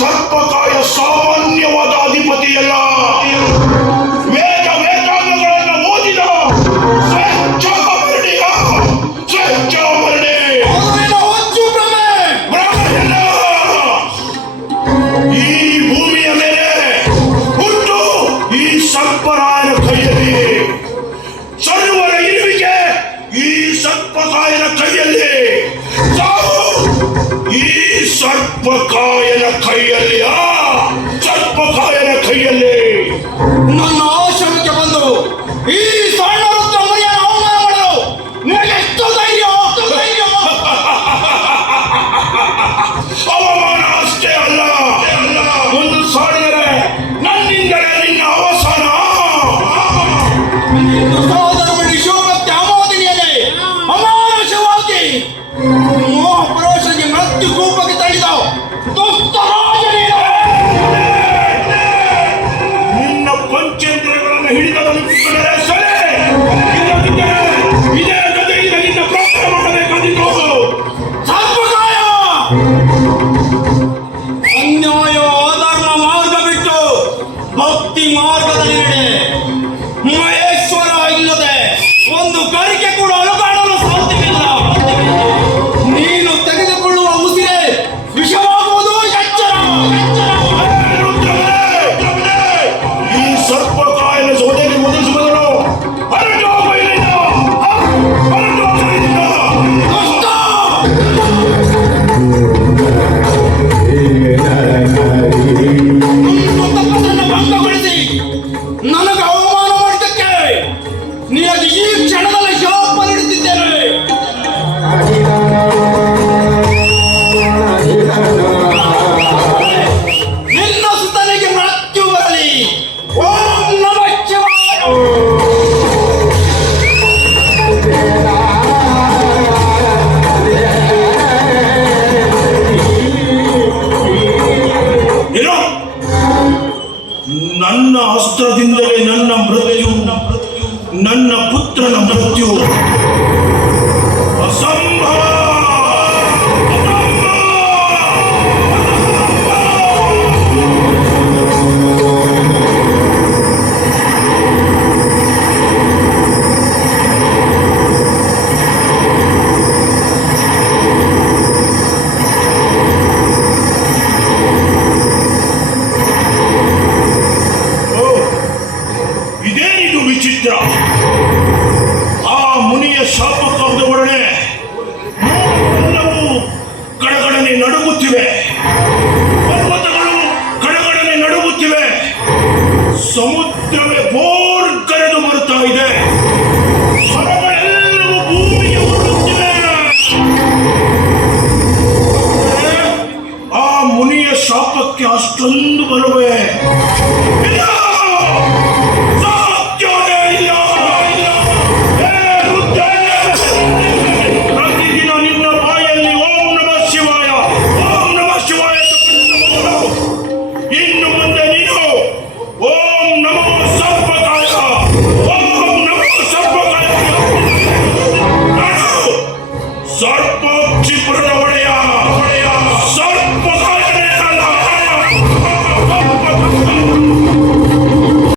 ಸರ್ಪಕಾಯ ಸಾಮಾನ್ಯವಾದ ಅಧಿಪತಿಯಲ್ಲ. ನನ್ನ ಆಶ್ರಮಕ್ಕೆ ಬಂದು ಈ ಸಣ್ಣ ರುದ್ರ ಮುನಿಯನ್ನು ಅವಮಾನ ಮಾಡಲು ನಿನಗೆ ಎಷ್ಟು ಧೈರ್ಯ? ಅವಮಾನ ಅಷ್ಟೇ ಅಲ್ಲ, ಒಂದು ಸಾಡಿದರೆ ನನ್ನಿಂದಲೇ ನಿನ್ನ ಅವಸಾನ. ಸಹೋದರಮಣಿ ಶಿವಭಕ್ತಿ ಅಮೋದಿನಿಯಲ್ಲಿ ಅಮಾನುಷವಾಗಿ ಮೋಹ ಪರೋಷಕ್ಕೆ ಮೃತ್ಯು ಕೂಪಕ್ಕೆ ತಳ್ಳಿದ ದುಷ್ಟ ರಾಜನೇ. ನಿನ್ನ ಪಂಚೇಂದ್ರಿಯಗಳನ್ನು ಹಿಡಿದವನಿದ್ದರೆ ಸರಿ, ಇಲ್ಲದಿದ್ದರೆ ಇದೇ ಗದೆಯಿಂದ ನಿನ್ನ ಪ್ರಾರ್ಥನೆ ಮಾಡಬೇಕಾದಿತ್ತು. ಸರ್ಪಕಾಯ ಅನ್ಯಾಯ ಅಧರ್ಮ ಮಾರ್ಗ ಬಿಟ್ಟು ಭಕ್ತಿ ಮಾರ್ಗದಲ್ಲಿ ನಡೆ. ಮಹೇಶ್ವರ ಇಲ್ಲದೆ ಒಂದು ಗರಿಕೆ ಕೂಡ ಅಲುಗಾಡಲು ಸಾಧ್ಯವಿಲ್ಲ. ನೀನು ತೆಗೆದುಕೊಳ್ಳುವ ಉಸಿರೇ ವಿಷವಾಗುವುದು ಎಚ್ಚರ. ಈ ಸರ್ಪಕಾಯನ ಸೋದೆಗೆ ಮುಗಿಸುವುದನ್ನು ಹೊರಟು ಹೋಗು ಇಲ್ಲಿಂದ, ಹೊರಟು ಹೋಗು ಇಲ್ಲಿಂದ. ದುಷ್ಟ! ನಮ್ಮ ತಪಸ್ಸನ್ನು ಭಂಗಗೊಳಿಸಿ ನನಗೆ ಅವಮಾನ ಮಾಡಿದ್ದಕ್ಕೆ ನಿನಗೆ ಈ ಕ್ಷಣದಲ್ಲಿ ಶಾಪ ನೀಡುತ್ತಿದ್ದೇನೆ. ನಿನ್ನ ಸುತನಿಗೆ ಮೃತ್ಯು ಬರಲಿ. ಓಂ ನಮಃ ಶಿವಾಯ. ಏನೋ ನನ್ನ ಅಸ್ತ್ರದಿಂದಲೇ ನನ್ನ ಮೃತ್ಯು, ನನ್ನ ಪುತ್ರನ ಮೃತ್ಯು ಅಸಂಭವ. ಇದೇನಿದು ವಿಚಿತ್ರ? ಆ ಮುನಿಯ ಶಾಪಕ್ಕಾದ ಒಡನೆ ಎಲ್ಲವೂ ಕಡಗಡನೆ ನಡುಗುತ್ತಿವೆ, ಪರ್ವತಗಳು ಕಡಗಡನೆ ನಡುಗುತ್ತಿವೆ, ಸಮುದ್ರವೇ ಬೋರ್ ಕರೆದು ಬರುತ್ತಾ ಇದೆ, ಮರಗಳೆಲ್ಲವೂ ಭೂಮಿಗೆ ಉರುಳುತ್ತಿವೆ. ಆ ಮುನಿಯ ಶಾಪಕ್ಕೆ ಅಷ್ಟೊಂದು ಬರುವೆ? ಇಲ್ಲ, ಸಾಧ್ಯವೇ ಇಲ್ಲ. ಪ್ರತಿದಿನ ನಿನ್ನ ಬಾಯಲ್ಲಿ ಓಂ ನಮಃ ಶಿವಾಯ, ಓಂ ನಮಃ ಶಿವಾಯ ತಪ್ಪಿಸಬಹುದು. ಇನ್ನು ಮುಂದೆ ನೀನು ಓಂ ನಮೋ ಸರ್ಪಕಾಯ, ಓಂ ನಮೋ ಸರ್ಪಕಾಯ. ನಾನು ಸರ್ಪೋಕ್ಷಿಪುರದ ಒಡೆಯ ಸರ್ಪಕಾಯ.